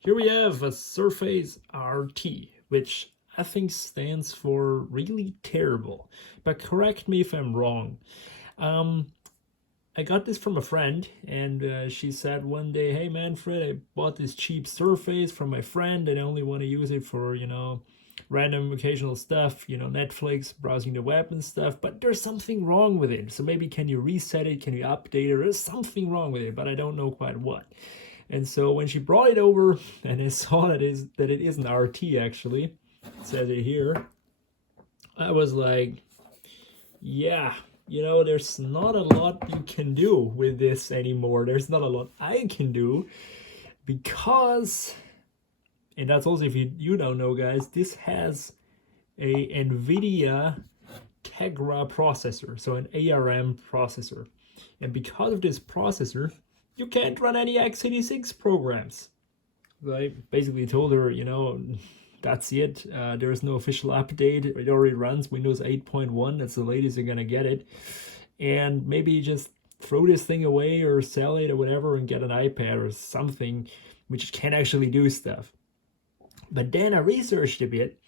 Here we have a Surface RT, which I think stands for really terrible. But correct me if I'm wrong. Um, I got this from a friend, and she said one day, "Hey Manfred, I bought this cheap Surface from my friend, and I only want to use it for, random occasional stuff, Netflix, browsing the web and stuff, but there's something wrong with it. So maybe can you reset it? Can you update it? There's something wrong with it, but I don't know quite what." And so when she brought it over and I saw that it is an RT actually, it says it here, I was like, yeah, there's not a lot you can do with this anymore. There's not a lot I can do because, and that's also if you don't know, guys, this has a NVIDIA Tegra processor, so an ARM processor. And because of this processor, you can't run any x86 programs. So I basically told her, that's it. There is no official update. It already runs Windows 8.1. That's the latest you're gonna get it. And maybe just throw this thing away or sell it or whatever and get an iPad or something which can actually do stuff. But then I researched a bit,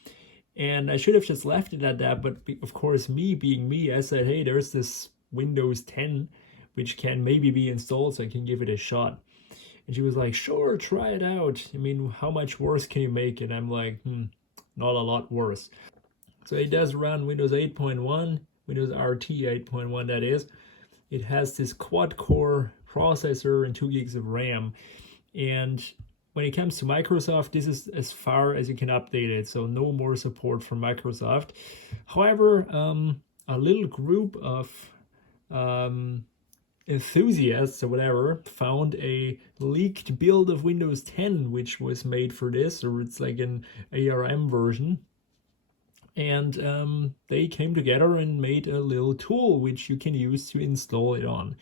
and I should have just left it at that. But of course, me being me, I said, hey, there's this Windows 10 which can maybe be installed, so I can give it a shot. And she was like, sure, try it out. I mean, how much worse can you make it? I'm like, not a lot worse. So it does run Windows 8.1, Windows RT 8.1, that is. It has this quad-core processor and 2 gigs of RAM. And when it comes to Microsoft, this is as far as you can update it. So no more support from Microsoft. However, a little group of enthusiasts or whatever found a leaked build of Windows 10 which was made for this, or it's like an ARM version, and they came together and made a little tool which you can use to install it on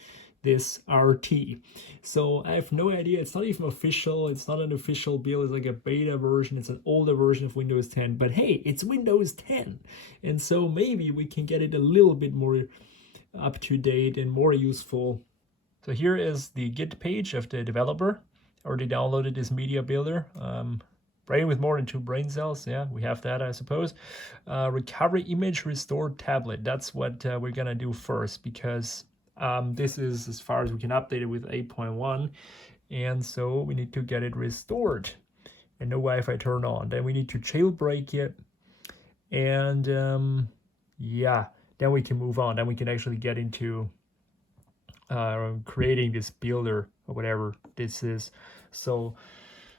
this RT. So I have no idea, it's not even official, it's not an official build, it's like a beta version, it's an older version of Windows 10, but hey, it's Windows 10, and so maybe we can get it a little bit more up to date and more useful. So here is the Git page of the developer. I already downloaded this media builder. Brain with more than 2 brain cells. Yeah, we have that, I suppose. Recovery image restored tablet. That's what we're gonna do first, because this is as far as we can update it with 8.1, and so we need to get it restored and no Wi-Fi turned on. Then we need to jailbreak it, and yeah, then we can move on. Then we can actually get into creating this builder or whatever this is. So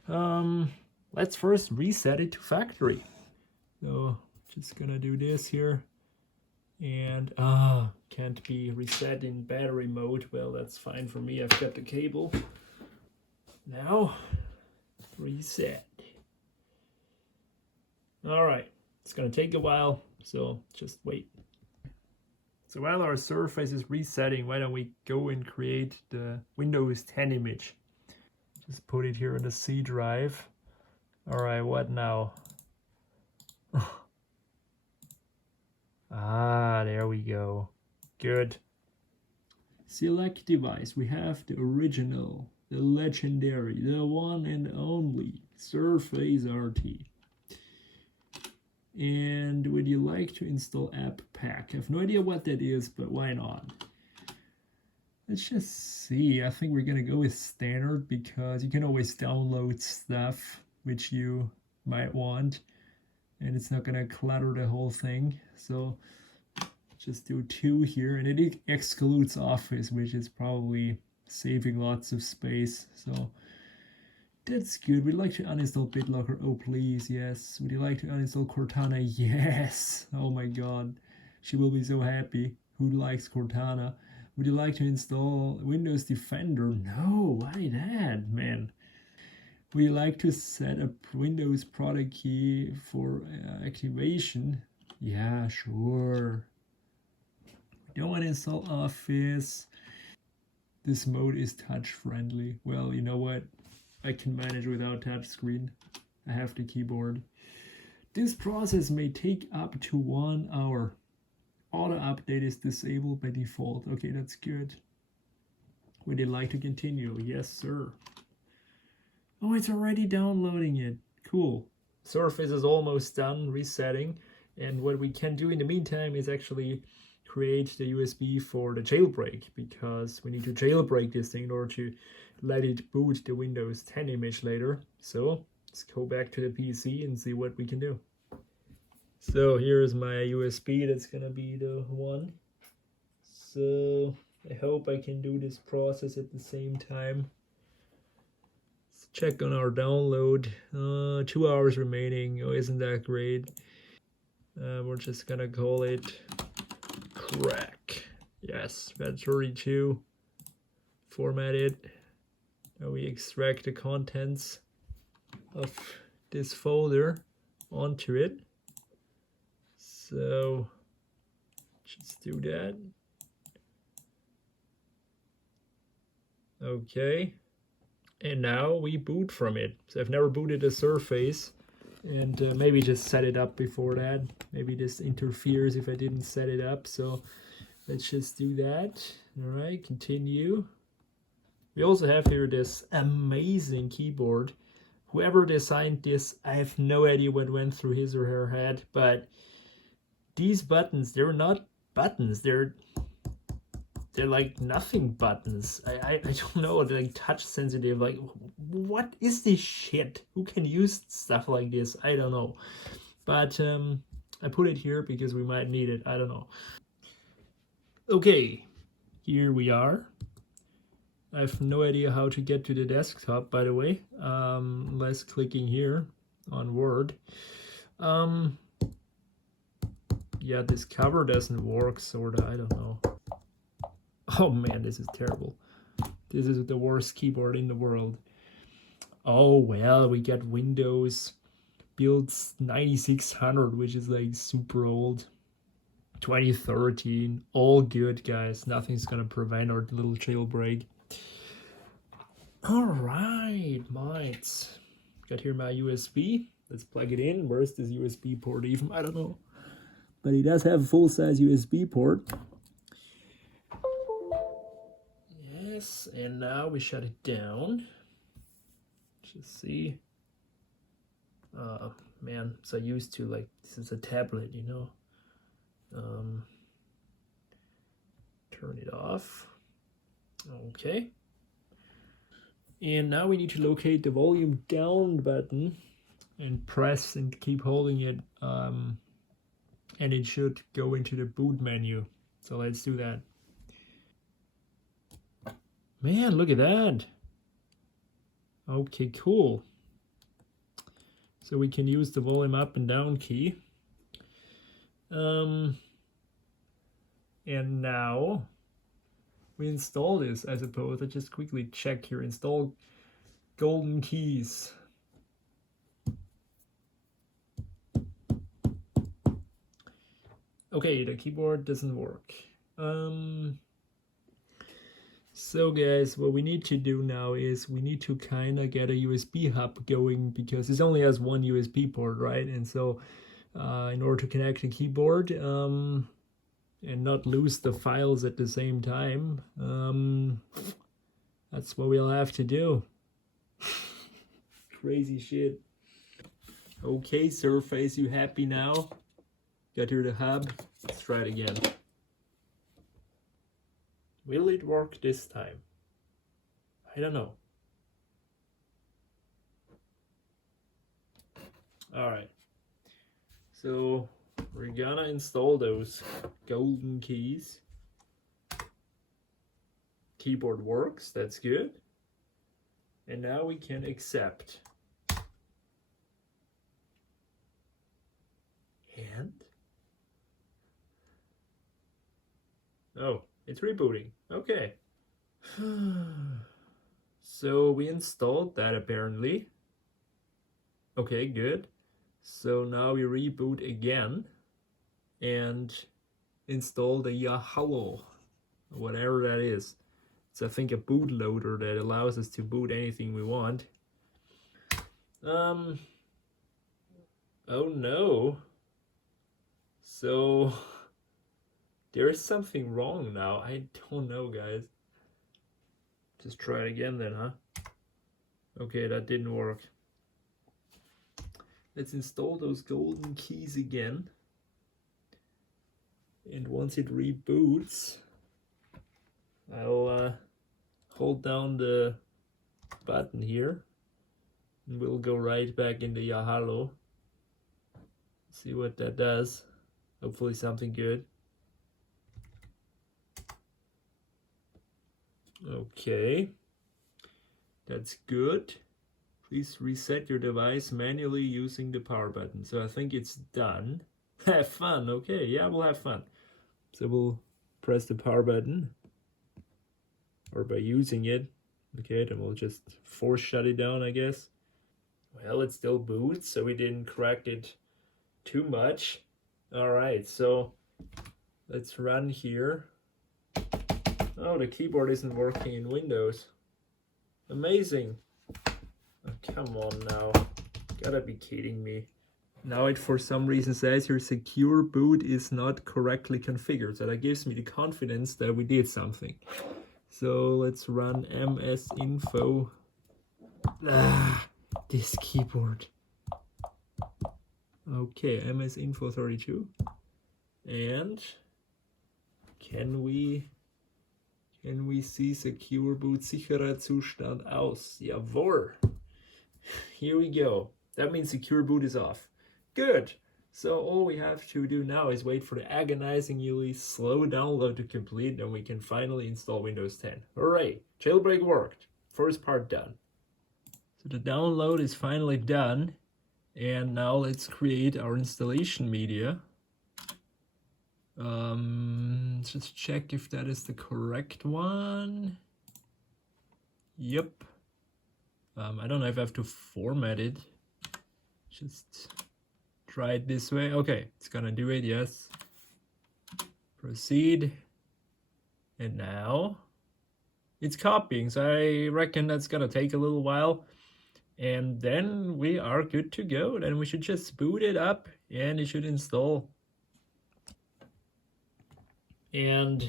let's first reset it to factory. So just gonna do this here, and can't be reset in battery mode. Well, that's fine for me, I've got the cable. Now reset. All right, it's gonna take a while, so just wait. So while our Surface is resetting, why don't we go and create the Windows 10 image? Just put it here in the C drive. All right, what now? There we go. Good. Select device. We have the original, the legendary, the one and only Surface RT. And would you like to install app pack? I have no idea what that is, but why not? Let's just see. I think we're gonna go with standard because you can always download stuff which you might want, and it's not gonna clutter the whole thing. So just do 2 here, and it excludes Office, which is probably saving lots of space. So that's good. We'd like to uninstall BitLocker. Oh, please, yes. Would you like to uninstall Cortana? Yes. Oh my god. She will be so happy. Who likes Cortana? Would you like to install Windows Defender? No, why that, man? Would you like to set up Windows product key for activation? Yeah, sure. We don't want to install Office. This mode is touch friendly. Well, you know what? I can manage without touchscreen. I have the keyboard. This process may take up to 1 hour. Auto update is disabled by default. Okay, that's good. Would you like to continue? Yes, sir. Oh, it's already downloading it. Cool. Surface is almost done resetting. And what we can do in the meantime is actually create the USB for the jailbreak, because we need to jailbreak this thing in order to let it boot the Windows 10 image later. So let's go back to the PC and see what we can do. So here's my USB. That's gonna be the one. So I hope I can do this process at the same time. Let's check on our download. 2 hours remaining. Oh, isn't that great? We're just gonna call it crack. Yes, FAT32. Format it. Now we extract the contents of this folder onto it. So just do that. Okay. And now we boot from it. So I've never booted a Surface, and maybe just set it up before that. Maybe this interferes if I didn't set it up. So let's just do that. All right, continue. We also have here this amazing keyboard. Whoever designed this, I have no idea what went through his or her head, but these buttons, they're not buttons. They're like nothing buttons. I don't know, they're like touch sensitive. Like, what is this shit? Who can use stuff like this? I don't know. But I put it here because we might need it. I don't know. Okay, here we are. I have no idea how to get to the desktop, by the way. Less clicking here on Word. Yeah, this cover doesn't work, sorta. I don't know. Oh man, this is terrible. This is the worst keyboard in the world. Oh well, we got Windows build 9600, which is like super old. 2013, all good, guys. Nothing's gonna prevent our little jailbreak. All right, mates. Got here my USB. Let's plug it in. Where's this USB port even? I don't know. But it does have a full-size USB port. Yes, and now we shut it down. Just see. Man, so used to, like, this is a tablet, you know. Turn it off. Okay. And now we need to locate the volume down button and press and keep holding it, and it should go into the boot menu. So let's do that. Man, look at that. Okay, cool. So we can use the volume up and down key. And now we install this, I suppose. I just quickly check here. Install golden keys. Okay, the keyboard doesn't work. So guys, what we need to do now is we need to kind of get a USB hub going, because this only has one USB port, right? And so in order to connect the keyboard and not lose the files at the same time, that's what we'll have to do. Crazy shit. Okay, Surface, you happy now? Got here the hub. Let's try it again. Will it work this time? I don't know. Alright. So we're gonna install those golden keys. Keyboard works, that's good. And now we can accept. And? Oh, it's rebooting. Okay. So we installed that apparently. Okay, good. So now we reboot again and install the Yahoo, whatever that is. It's, I think, a bootloader that allows us to boot anything we want. Oh no. So there is something wrong now. I don't know, guys. Just try it again then, huh? Okay, that didn't work. Let's install those golden keys again. And once it reboots, I'll hold down the button here. And we'll go right back into Yahalo. See what that does. Hopefully something good. Okay, that's good. Please reset your device manually using the power button. So I think it's done. Have fun. Okay, yeah, we'll have fun. So we'll press the power button, or by using it. Okay, then we'll just force shut it down, I guess. Well, it still boots, so we didn't crack it too much. All right, so let's run here. Oh, the keyboard isn't working in Windows. Amazing. Oh, come on now. Gotta be kidding me. Now it for some reason says your secure boot is not correctly configured. So that gives me the confidence that we did something. So let's run msinfo. This keyboard. Okay, msinfo32. And can we see secure boot sicherer Zustand aus? Jawohl. Here we go. That means secure boot is off. Good. So all we have to do now is wait for the agonizingly slow download to complete, and we can finally install Windows 10. Hooray! Jailbreak worked. First part done. So the download is finally done, and now let's create our installation media. Just check if that is the correct one. Yep. I don't know if I have to format it. Just try it this way. Okay, it's gonna do it, yes. Proceed. And now it's copying, so I reckon that's gonna take a little while. And then we are good to go. Then we should just boot it up and it should install. And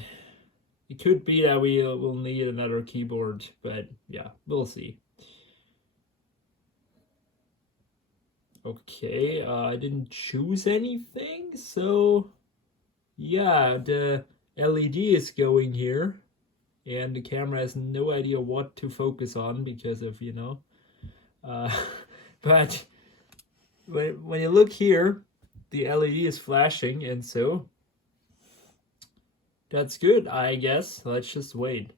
it could be that we will need another keyboard, but yeah, we'll see. Okay, I didn't choose anything, so yeah, the LED is going here, and the camera has no idea what to focus on because of, you know, but when you look here, the LED is flashing, and so that's good, I guess. Let's just wait.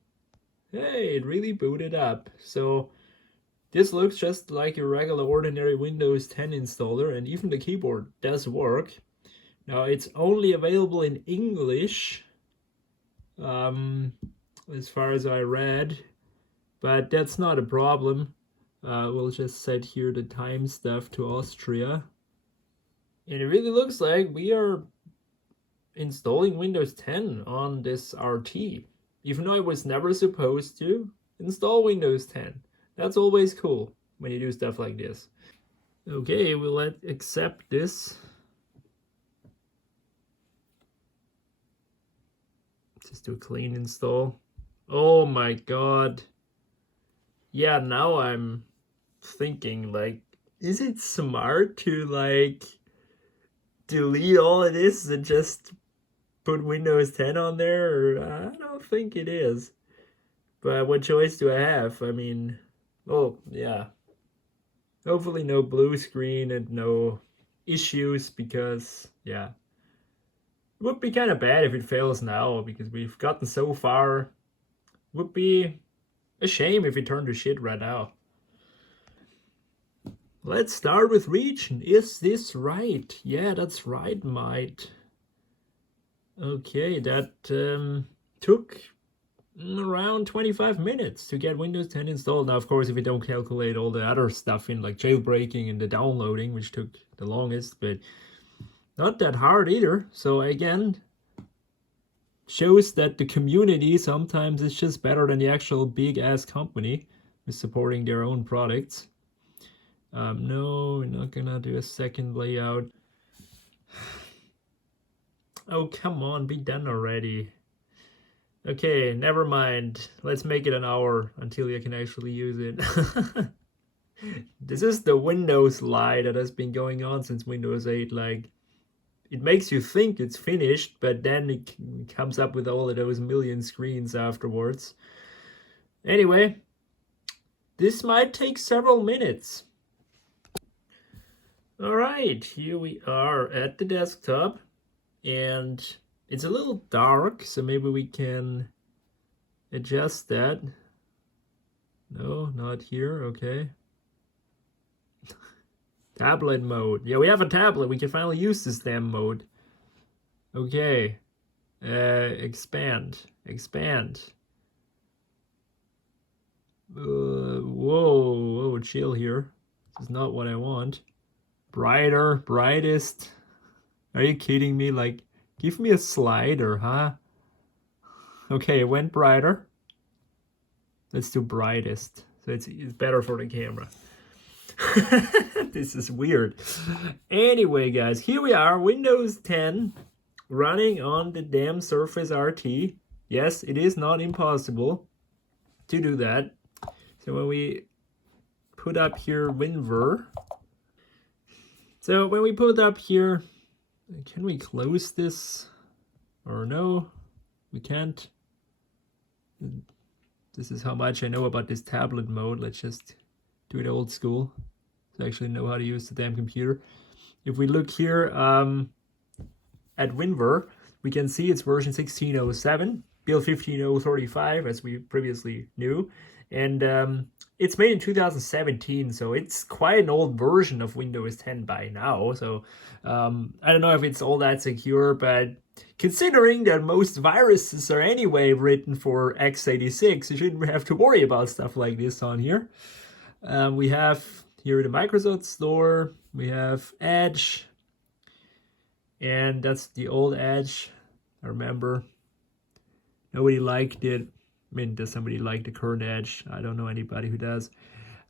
Hey, it really booted up. So this looks just like a regular ordinary Windows 10 installer, and even the keyboard does work. Now it's only available in English, as far as I read, but that's not a problem. We'll just set here the time stuff to Austria. And it really looks like we are installing Windows 10 on this RT, even though I was never supposed to install Windows 10. That's always cool when you do stuff like this. Okay, we'll accept this. Just do a clean install. Oh my god. Yeah, now I'm thinking, like, is it smart to, like, delete all of this and just put Windows 10 on there? Or I don't think it is. But what choice do I have? I mean, oh, yeah. Hopefully no blue screen and no issues, because, yeah. It would be kind of bad if it fails now, because we've gotten so far. It would be a shame if it turned to shit right now. Let's start with region. Is this right? Yeah, that's right, mate. Okay, that took around 25 minutes to get Windows 10 installed. Now, of course, if we don't calculate all the other stuff in, like jailbreaking and the downloading, which took the longest, but not that hard either. So again, shows that the community sometimes is just better than the actual big ass company with supporting their own products. No, we're not gonna do a second layout. Oh, come on, be done already. Okay, never mind. Let's make it an hour until you can actually use it. This is the Windows lie that has been going on since Windows 8. Like, it makes you think it's finished, but then it comes up with all of those million screens afterwards. Anyway, this might take several minutes. All right, here we are at the desktop, and it's a little dark, so maybe we can adjust that. No, not here. Okay. Tablet mode. Yeah, we have a tablet. We can finally use this damn mode. Okay. Expand. Expand. Whoa, chill here. This is not what I want. Brighter, brightest. Are you kidding me? Like, give me a slider, huh? Okay, it went brighter. Let's do brightest. So it's better for the camera. This is weird. Anyway, guys, here we are, Windows 10 running on the damn Surface RT. Yes, it is not impossible to do that. So when we put up here WinVer, so when we put up here, can we close this? Or no, we can't. This is how much I know about this tablet mode. Let's just do it old school to actually know how to use the damn computer. If we look here at WinVer, we can see it's version 16.07, build 15.035, as we previously knew. And it's made in 2017, so it's quite an old version of Windows 10 by now. So I don't know if it's all that secure, but considering that most viruses are anyway written for x86, you shouldn't have to worry about stuff like this on here. We have here the Microsoft Store, we have Edge, and that's the old Edge. I remember nobody liked it. I mean, does somebody like the current Edge? I don't know anybody who does.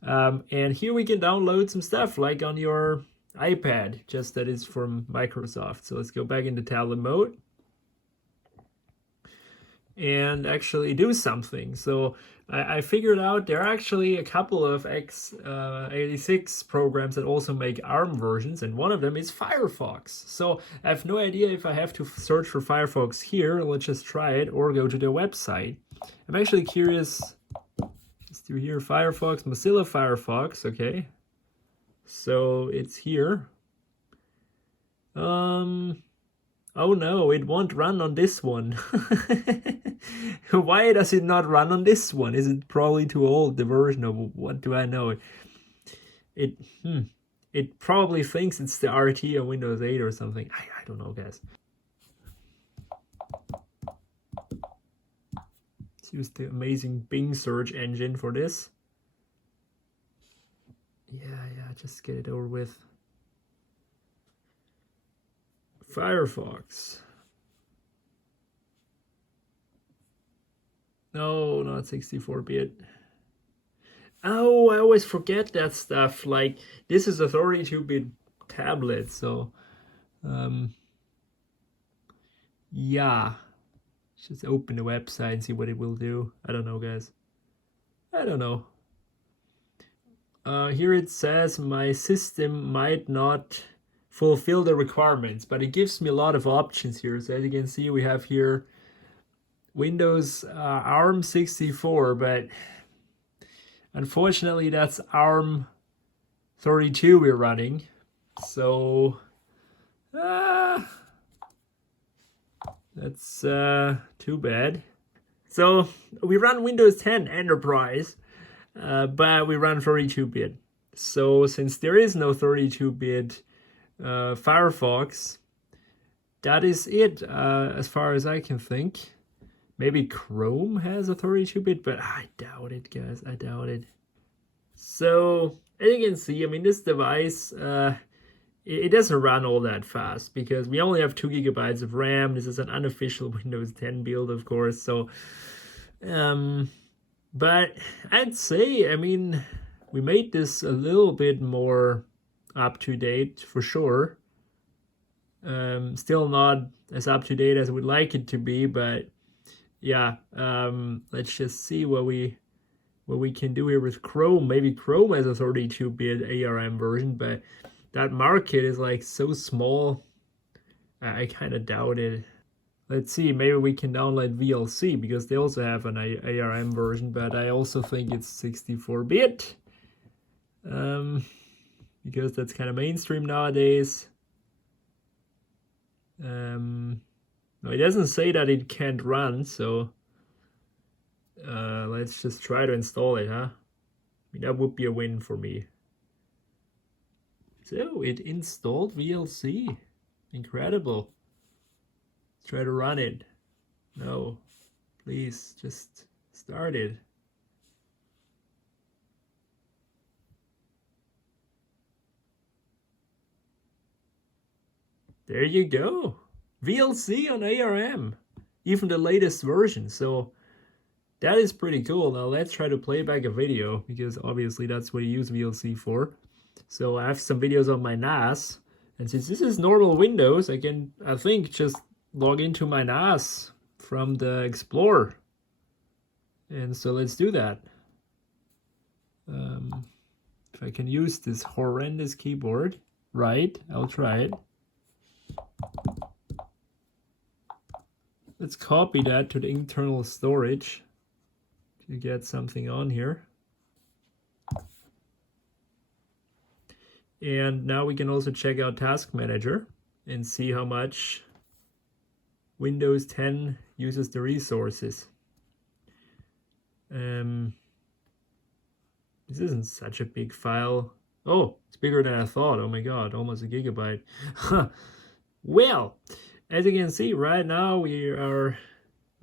And here we can download some stuff like on your iPad, just that is from Microsoft. So let's go back into tablet mode and actually do something. So I figured out there are actually a couple of x86 programs that also make ARM versions, and one of them is Firefox. So I have no idea if I have to search for Firefox here. Let's just try it, or go to their website. I'm actually curious. Let's do here Firefox, Mozilla Firefox. Okay, so it's here. Oh no, it won't run on this one. Why does it not run on this one? Is it probably too old, the version of what do I know? It probably thinks it's the RT on Windows 8 or something. I don't know, guys. Let's use the amazing Bing search engine for this. Yeah, just get it over with. Firefox. No, not 64-bit. Oh, I always forget that stuff. Like, this is a 32-bit tablet, so yeah. Let's just open the website and see what it will do. I don't know, guys. I don't know. Here it says my system might not fulfill the requirements, but it gives me a lot of options here. So as you can see, we have here Windows ARM 64, but unfortunately that's ARM 32 we're running. So that's too bad. So we run Windows 10 Enterprise, but we run 32-bit. So since there is no 32-bit Firefox, that is it as far as I can think. Maybe Chrome has a 32-bit, but I doubt it, guys. I doubt it. So as you can see, I mean, this device, it doesn't run all that fast because we only have 2 gigabytes of RAM. This is an unofficial Windows 10 build, of course. So, but I'd say, I mean, we made this a little bit more up to date for sure. Still not as up to date as I would like it to be, but yeah, let's just see what we what we can do here with Chrome. Maybe Chrome has a 32-bit ARM version, but that market is like so small. I kind of doubt it. Let's see, maybe we can download VLC because they also have an ARM version, but I also think it's 64-bit. Because that's kind of mainstream nowadays. No, it doesn't say that it can't run, so let's just try to install it, huh? I mean, that would be a win for me. So it installed VLC. Incredible. Let's try to run it. No, please just start it. There you go. VLC on ARM. Even the latest version. So that is pretty cool. Now let's try to play back a video because obviously that's what you use VLC for. So I have some videos on my NAS. And since this is normal Windows, I can, I think, just log into my NAS from the Explorer. And so let's do that. If I can use this horrendous keyboard, right, I'll try it. Let's copy that to the internal storage to get something on here. And now we can also check out Task Manager and see how much Windows 10 uses the resources. This isn't such a big file. Oh, it's bigger than I thought. Oh my god, almost a gigabyte. Well, as you can see, right now we are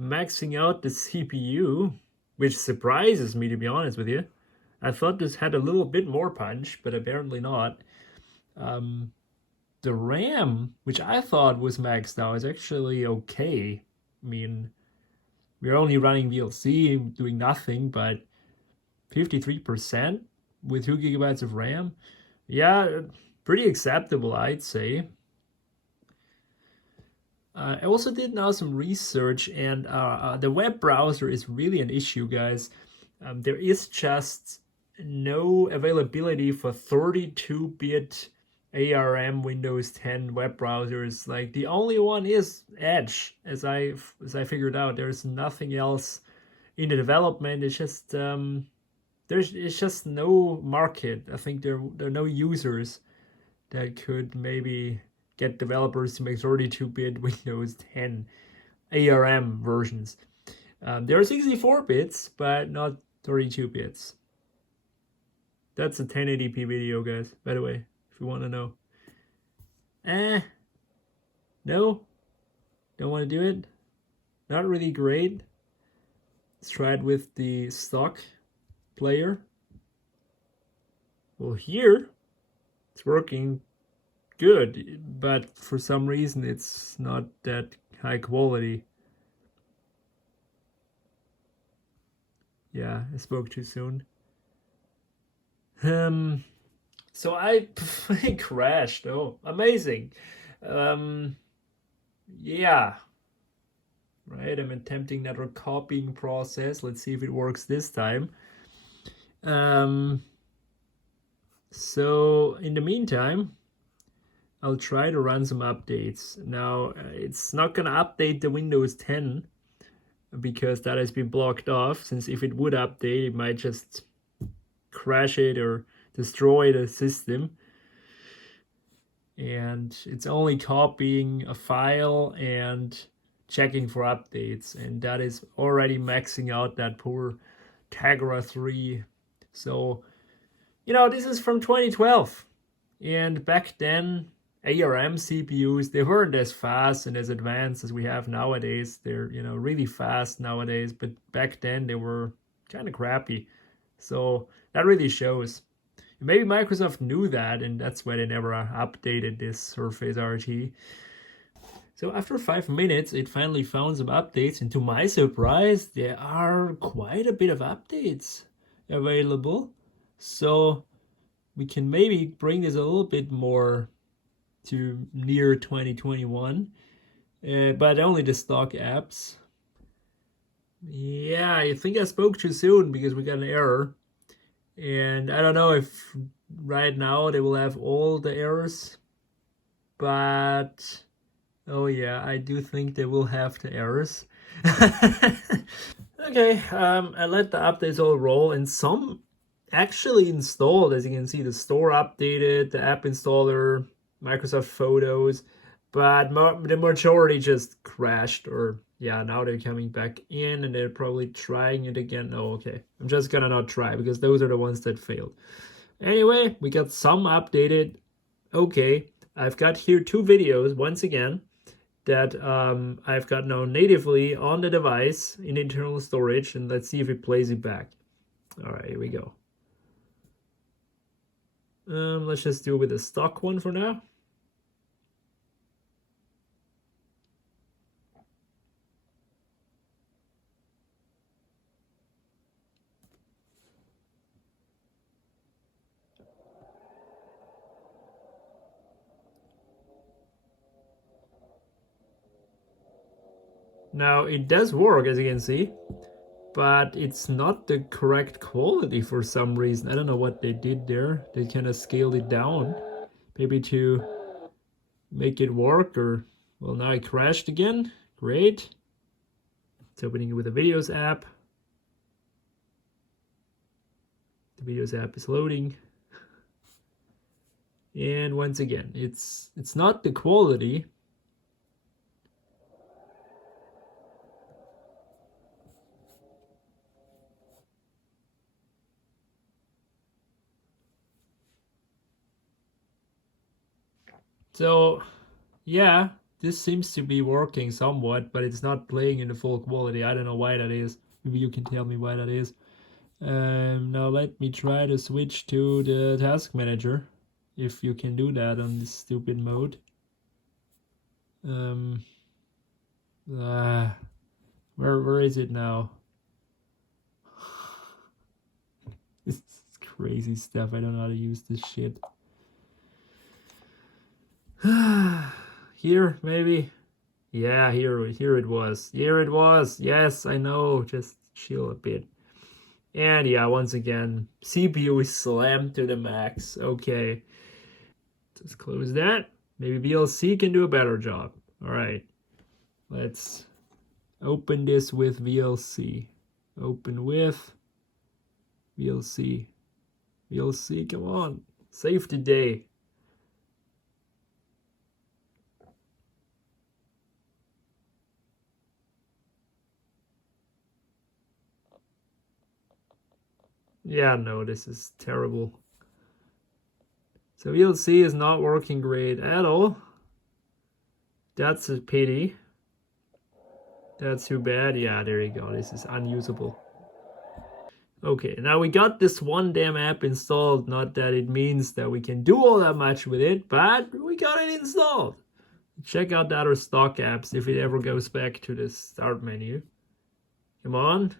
maxing out the CPU, which surprises me, to be honest with you. I thought this had a little bit more punch, but apparently not. The RAM, which I thought was maxed out, is actually okay. I mean, we're only running VLC, doing nothing, but 53% with 2 gigabytes of RAM. Yeah, pretty acceptable, I'd say. I also did now some research, and the web browser is really an issue, guys. There is just no availability for 32-bit ARM Windows 10 web browsers. Like, the only one is Edge, as I figured out. There's nothing else in the development. It's just it's just no market. I think there are no users that could maybe get developers to make 32-bit Windows 10 ARM versions. There are 64 bits, but not 32 bits. That's a 1080p video, guys, by the way, if you want to know. No, don't want to do it. Not really great. Let's try it with the stock player. Well, here it's working good, but for some reason it's not that high quality. Yeah, I spoke too soon. So I crashed. Oh, amazing. Yeah. Right, I'm attempting another copying process. Let's see if it works this time. So in the meantime, I'll try to run some updates. Now, it's not gonna update the Windows 10 because that has been blocked off, since if it would update, it might just crash it or destroy the system. And it's only copying a file and checking for updates, and that is already maxing out that poor Tegra 3. So, you know, this is from 2012, and back then ARM CPUs, they weren't as fast and as advanced as we have nowadays. They're, you know, really fast nowadays, but back then they were kind of crappy. So that really shows. Maybe Microsoft knew that, and that's why they never updated this Surface RT. So after 5 minutes, it finally found some updates, and to my surprise, there are quite a bit of updates available. So we can maybe bring this a little bit more to near 2021, but only the stock apps. Yeah, I think I spoke too soon because we got an error. And I don't know if right now they will have all the errors, but oh yeah, I do think they will have the errors. Okay, I let the updates all roll, and some actually installed. As you can see, the store updated, the app installer, Microsoft Photos, but the majority just crashed. Or yeah, now they're coming back in, and they're probably trying it again. No, okay, I'm just gonna not try because those are the ones that failed. Anyway, we got some updated. Okay, I've got here two videos once again that I've got now natively on the device in internal storage, and let's see if it plays it back. All right, here we go. Let's just do it with a stock one for now. Now it does work, as you can see, but it's not the correct quality for some reason. I don't know what they did there. They kind of scaled it down, maybe to make it work, or well, now it crashed again. Great. It's opening it with the videos app. The videos app is loading. And once again, it's not the quality. So yeah, this seems to be working somewhat, but it's not playing in the full quality. I don't know why that is. Maybe you can tell me why that is. Now let me try to switch to the task manager, if you can do that on this stupid mode. Um, where is it now? This is crazy stuff. I don't know how to use this shit. Here, maybe. Yeah, here it was. Here it was. Yes, I know. Just chill a bit. And yeah, once again, CPU is slammed to the max. Okay, let's close that. Maybe VLC can do a better job. All right, let's open this with VLC. Open with VLC. VLC, come on. Save the day. Yeah, no, this is terrible. So VLC is not working great at all. That's a pity. That's too bad. Yeah, there you go. This is unusable. Okay, now we got this one damn app installed. Not that it means that we can do all that much with it, but we got it installed. Check out the other stock apps if it ever goes back to the start menu. Come on.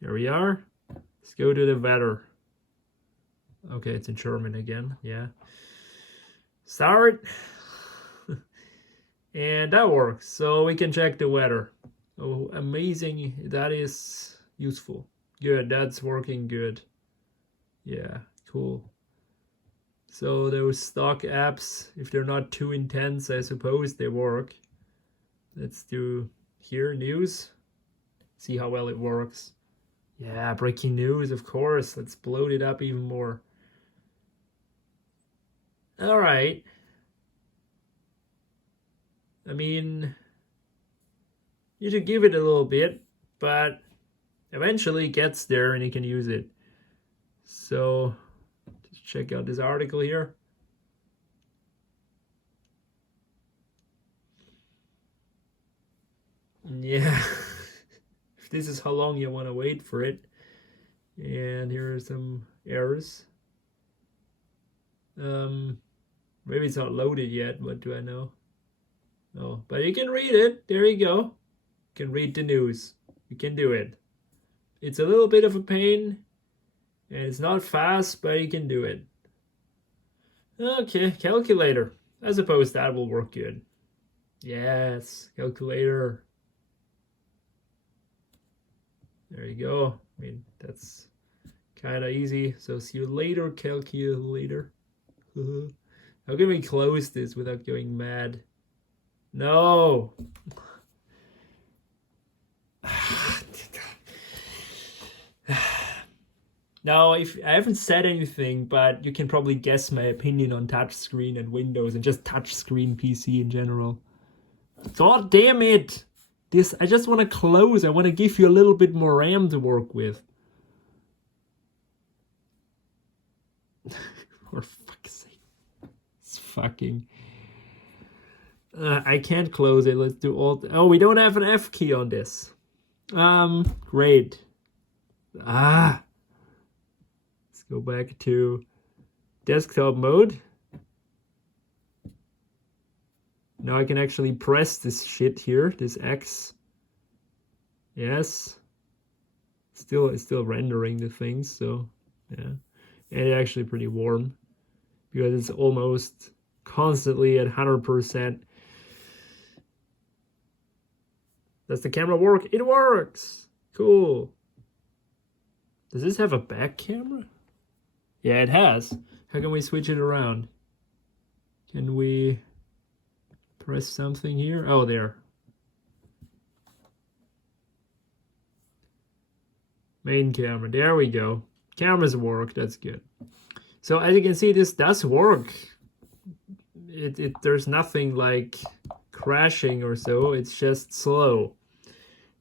Here we are. Let's go to the weather. Okay, it's in German again. Yeah. Start. And that works. So we can check the weather. Oh, amazing. That is useful. Good. That's working good. Yeah, cool. So those stock apps, if they're not too intense, I suppose they work. Let's do here news. See how well it works. Yeah, breaking news, of course. Let's bloat it up even more. All right. I mean, you should give it a little bit, but eventually it gets there and you can use it. So just check out this article here. Yeah. If this is how long you want to wait for it. And here are some errors. Maybe it's not loaded yet. What do I know? No, but you can read it. There you go. You can read the news. You can do it. It's a little bit of a pain, and it's not fast, but you can do it. Okay, calculator. I suppose that will work good. Yes, calculator. There you go. I mean, that's kind of easy. So see you later, calculator. How can we close this without going mad? No. Now, if I haven't said anything, but you can probably guess my opinion on touchscreen and Windows and just touchscreen PC in general. God damn it! This I just want to close. I want to give you a little bit more RAM to work with. For fuck's sake. It's fucking. I can't close it. Let's do alt. Oh, we don't have an F key on this. Great. Let's go back to desktop mode. Now I can actually press this shit here, this X. Yes. It's still rendering the things, so yeah. And it's actually pretty warm because it's almost constantly at 100%. Does the camera work? It works! Cool. Does this have a back camera? Yeah, it has. How can we switch it around? Can we press something here? Oh, there. Main camera. There we go. Cameras work. That's good. So as you can see, this does work. There's nothing like crashing or so. It's just slow.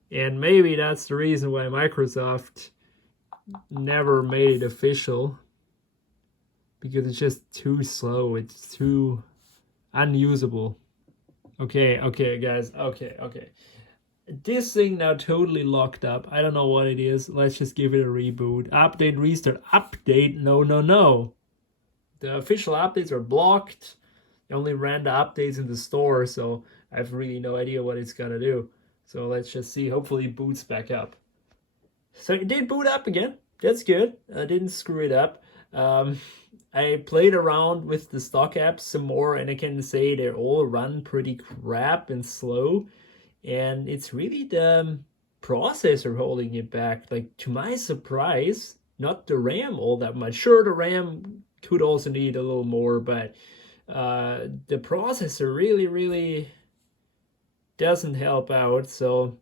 And maybe that's the reason why Microsoft never made it official. Because it's just too slow. It's too unusable. Okay, guys. Okay. This thing now totally locked up. I don't know what it is. Let's just give it a reboot. Update, restart, update. No. The official updates are blocked. They only ran the updates in the store, so I have really no idea what it's gonna do. So let's just see. Hopefully it boots back up. So it did boot up again. That's good. I didn't screw it up. I played around with the stock apps some more, and I can say they all run pretty crap and slow. And it's really the processor holding it back. Like, to my surprise, not the RAM all that much. Sure, the RAM could also need a little more, but the processor really doesn't help out. So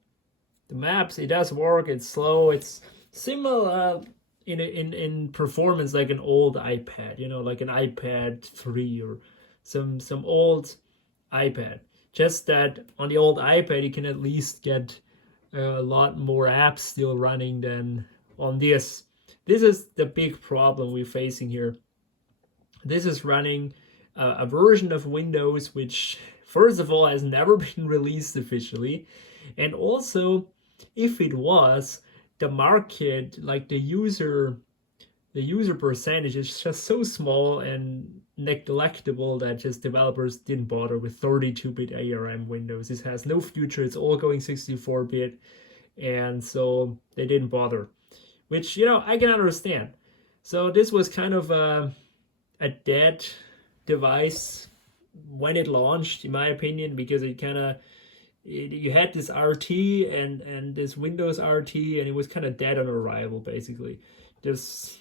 the maps, it does work. It's slow. It's similar in performance like an old iPad, like an iPad 3 or some old iPad. Just that on the old iPad you can at least get a lot more apps still running than on this. This is the big problem we're facing here. This is running a version of Windows which, first of all, has never been released officially, and also, if it was, the market, like the user percentage is just so small and neglectable that just developers didn't bother with 32-bit ARM Windows. This has no future. It's all going 64-bit, and so they didn't bother, which I can understand. So this was kind of a dead device when it launched, in my opinion, because you had this RT and this Windows RT, and it was kind of dead on arrival, basically. Just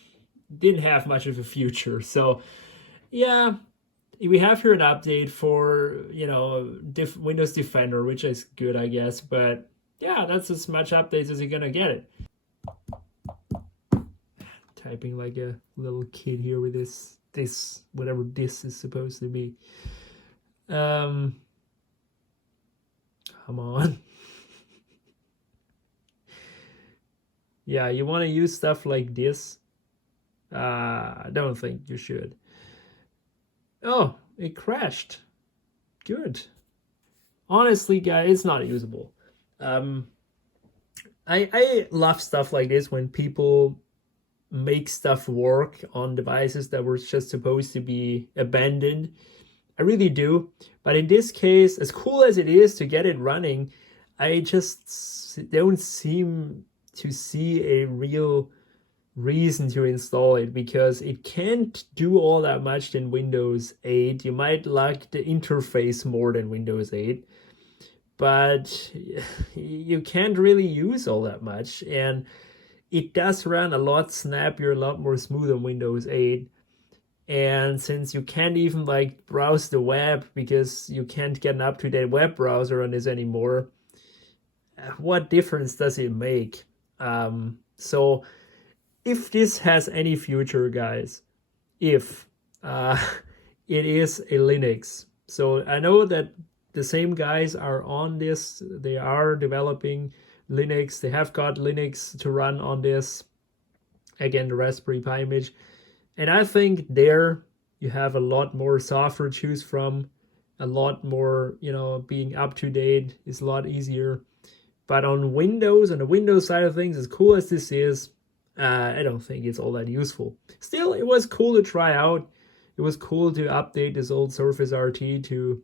didn't have much of a future. So yeah, we have here an update for Windows Defender, which is good, I guess, but yeah, that's as much updates as you're gonna get it. Typing like a little kid here with this whatever this is supposed to be. Come on. Yeah, you want to use stuff like this? I don't think you should. Oh, it crashed. Good. Honestly, guys, it's not usable. I love stuff like this when people make stuff work on devices that were just supposed to be abandoned. I really do. But in this case, as cool as it is to get it running, I just don't seem to see a real reason to install it, because it can't do all that much than Windows 8. You might like the interface more than Windows 8, but you can't really use all that much. And it does run a lot snappier, a lot more smooth on Windows 8. And since you can't even like browse the web because you can't get an up-to-date web browser on this anymore, what difference does it make? So if this has any future, guys, if uh, it is a Linux. So I know that the same guys are on this. They are developing Linux. They have got Linux to run on this. Again, the Raspberry Pi image. And I think there you have a lot more software to choose from, a lot more, being up to date is a lot easier. But on Windows, on the Windows side of things, as cool as this is, I don't think it's all that useful. Still, it was cool to try out. It was cool to update this old Surface RT to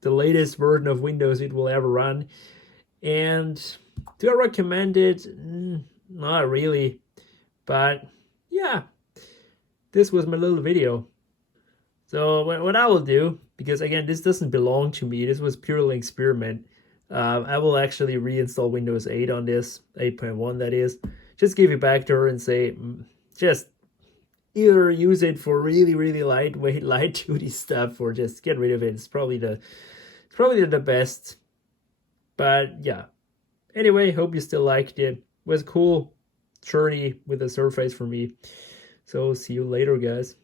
the latest version of Windows it will ever run. And do I recommend it? Not really. But yeah, this was my little video. So what I will do, because again, this doesn't belong to me, this was purely an experiment. I will actually reinstall Windows 8 on this, 8.1 that is. Just give it back to her and say, just either use it for really, really lightweight, light duty stuff, or just get rid of it. It's probably the best. But yeah. Anyway, hope you still liked it. It was a cool journey with the Surface for me. So see you later, guys.